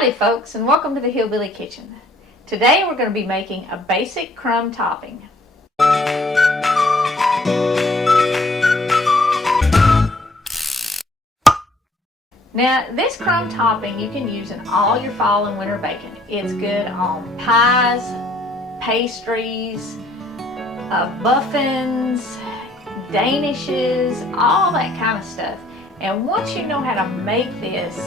Howdy folks, and welcome to the Hillbilly Kitchen. Today we're going to be making a basic crumb topping. Now this crumb topping you can use in all your fall and winter baking. It's good on pies, pastries, muffins, danishes, all that kind of stuff. And once you know how to make this,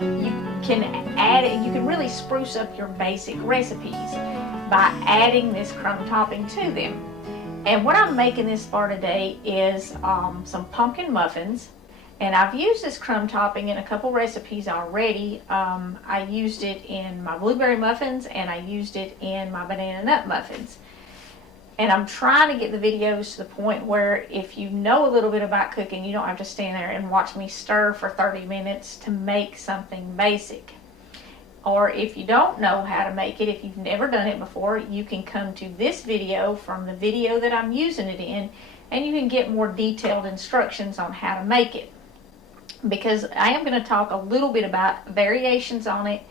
you can add it. You can really spruce up your basic recipes by adding this crumb topping to them. And what I'm making this for today is some pumpkin muffins. And I've used this crumb topping in a couple recipes already. I used it in my blueberry muffins and I used it in my banana nut muffins. And I'm trying to get the videos to the point where if you know a little bit about cooking, you don't have to stand there and watch me stir for 30 minutes to make something basic. Or if you don't know how to make it, if you've never done it before, you can come to this video from the video that I'm using it in, and you can get more detailed instructions on how to make it. Because I am going to talk a little bit about variations on it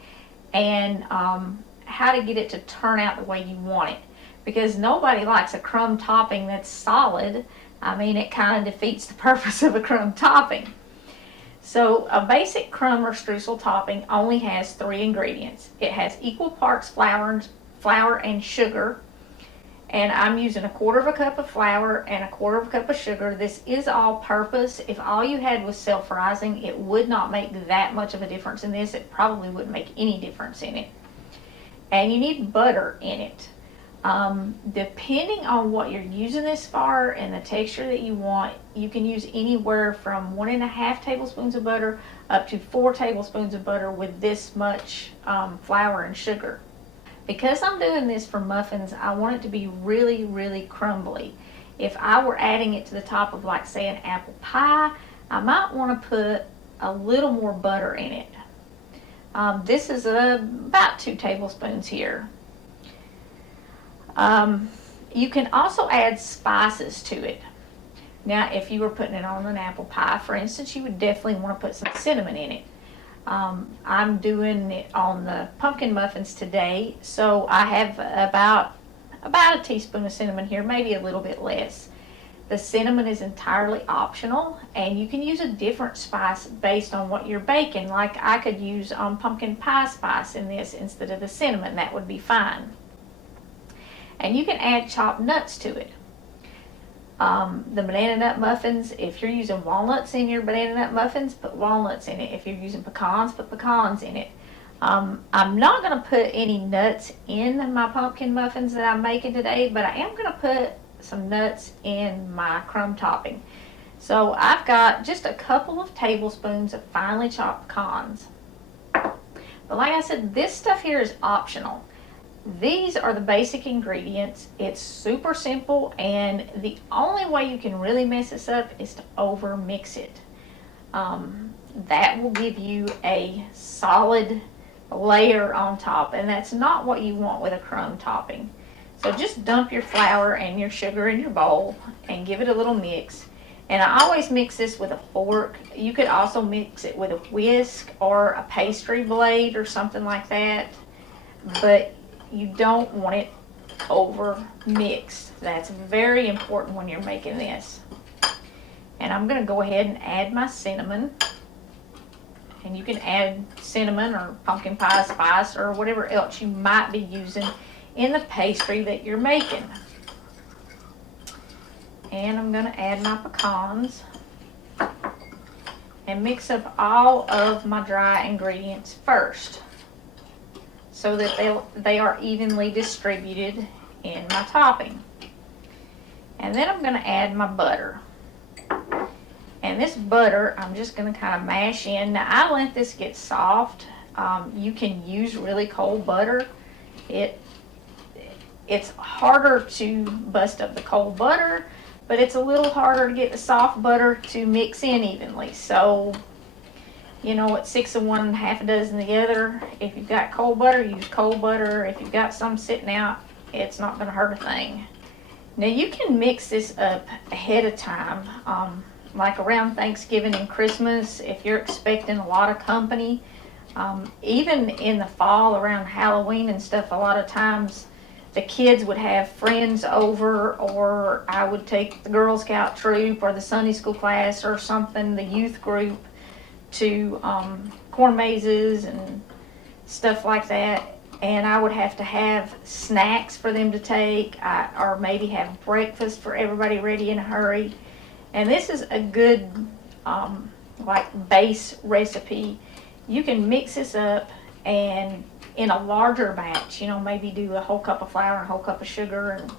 and how to get it to turn out the way you want it. Because nobody likes a crumb topping that's solid. I mean, it kind of defeats the purpose of a crumb topping. So a basic crumb or streusel topping only has 3 ingredients. It has equal parts flour and sugar. And I'm using 1/4 cup of flour and 1/4 cup of sugar. This is all purpose. If all you had was self-rising, it would not make that much of a difference in this. It probably wouldn't make any difference in it. And you need butter in it. Depending on what you're using this for and the texture that you want, you can use anywhere from 1.5 tablespoons of butter up to 4 tablespoons of butter with this much flour and sugar. Because I'm doing this for muffins, I want it to be really, really crumbly. If I were adding it to the top of, like, say, an apple pie, I might want to put a little more butter in it. This is about 2 tablespoons here. You can also add spices to it. Now, if you were putting it on an apple pie, for instance, you would definitely want to put some cinnamon in it. I'm doing it on the pumpkin muffins today, so I have about a teaspoon of cinnamon here, maybe a little bit less. The cinnamon is entirely optional, and you can use a different spice based on what you're baking. Like I could use pumpkin pie spice in this instead of the cinnamon. That would be fine. And you can add chopped nuts to it. The banana nut muffins, if you're using walnuts in your banana nut muffins, put walnuts in it. If you're using pecans, put pecans in it. I'm not going to put any nuts in my pumpkin muffins that I'm making today, but I am going to put some nuts in my crumb topping. So I've got just a couple of tablespoons of finely chopped pecans. But like I said, this stuff here is optional. These are the basic ingredients. It's super simple, and the only way you can really mess this up is to over mix it. That will give you a solid layer on top, and that's not what you want with a crumb topping. So just dump your flour and your sugar in your bowl and give it a little mix. And I always mix this with a fork. You could also mix it with a whisk or a pastry blade or something like that, but you don't want it over mixed. That's very important when you're making this. And I'm going to go ahead and add my cinnamon. And you can add cinnamon or pumpkin pie spice or whatever else you might be using in the pastry that you're making. And I'm going to add my pecans and mix up all of my dry ingredients first, so that they are evenly distributed in my topping. And then I'm going to add my butter. And this butter, I'm just going to kind of mash in. Now, I let this get soft. You can use really cold butter. It's harder to bust up the cold butter, but it's a little harder to get the soft butter to mix in evenly. So, you know, it's 6 of one, half a dozen of the other. If you've got cold butter, use cold butter. If you've got some sitting out, it's not going to hurt a thing. Now you can mix this up ahead of time, like around Thanksgiving and Christmas. If you're expecting a lot of company, Even in the fall around Halloween and stuff, a lot of times the kids would have friends over, or I would take the Girl Scout troop or the Sunday school class or something, the youth group, to corn mazes and stuff like that. And I would have to have snacks for them to take, or maybe have breakfast for everybody ready in a hurry. And this is a good like base recipe. You can mix this up and in a larger batch, you know, maybe do a whole cup of flour and a whole cup of sugar and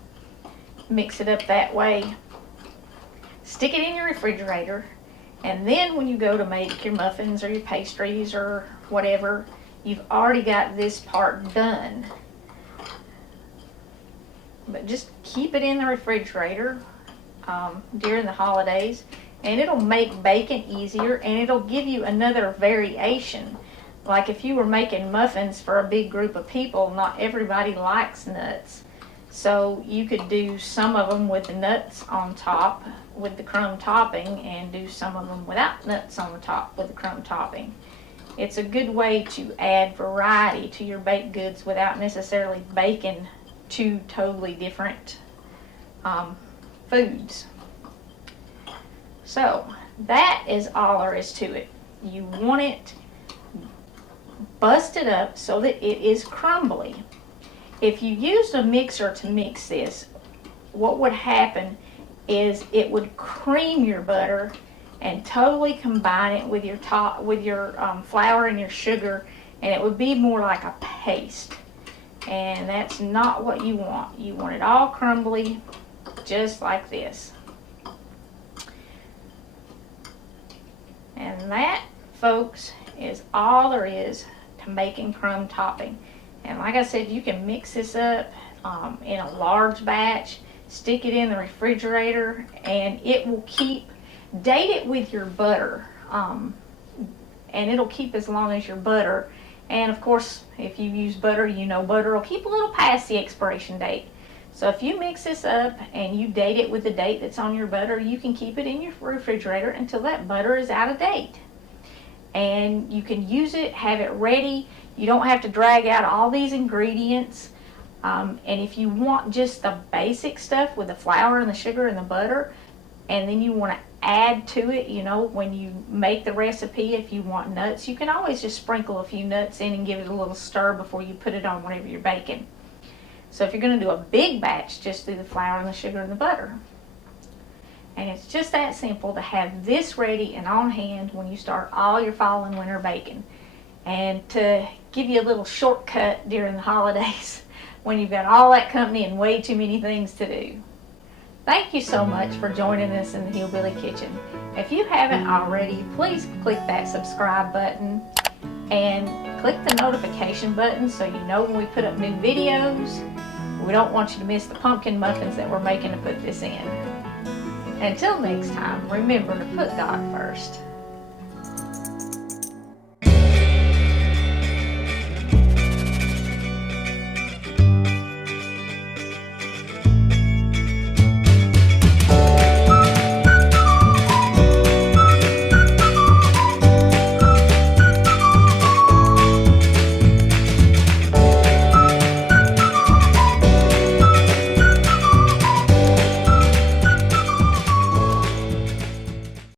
mix it up that way. Stick it in your refrigerator, and then when you go to make your muffins or your pastries or whatever, you've already got this part done. But just keep it in the refrigerator during the holidays, and it'll make baking easier, and it'll give you another variation. Like if you were making muffins for a big group of people, not everybody likes nuts. So you could do some of them with the nuts on top with the crumb topping, and do some of them without nuts on the top with the crumb topping. It's a good way to add variety to your baked goods without necessarily baking two totally different foods. So that is all there is to it. You want it busted up so that it is crumbly. If you used a mixer to mix this, what would happen is it would cream your butter and totally combine it with your flour and your sugar, and it would be more like a paste. And that's not what you want. You want it all crumbly, just like this. And that, folks, is all there is to making crumb topping. And like I said, you can mix this up in a large batch, stick it in the refrigerator, and it will keep. Date it with your butter, and it'll keep as long as your butter. And of course, if you use butter, you know butter will keep a little past the expiration date. So if you mix this up and you date it with the date that's on your butter, you can keep it in your refrigerator until that butter is out of date. And you can use it, have it ready. You don't have to drag out all these ingredients. And if you want just the basic stuff with the flour and the sugar and the butter, and then you want to add to it, you know, when you make the recipe, if you want nuts, you can always just sprinkle a few nuts in and give it a little stir before you put it on whatever you're baking. So if you're going to do a big batch, just do the flour and the sugar and the butter. And it's just that simple to have this ready and on hand when you start all your fall and winter baking. And to give you a little shortcut during the holidays when you've got all that company and way too many things to do. Thank you so much for joining us in the Hillbilly Kitchen. If you haven't already, please click that subscribe button and click the notification button so you know when we put up new videos. We don't want you to miss the pumpkin muffins that we're making to put this in. Until next time, remember to put God first.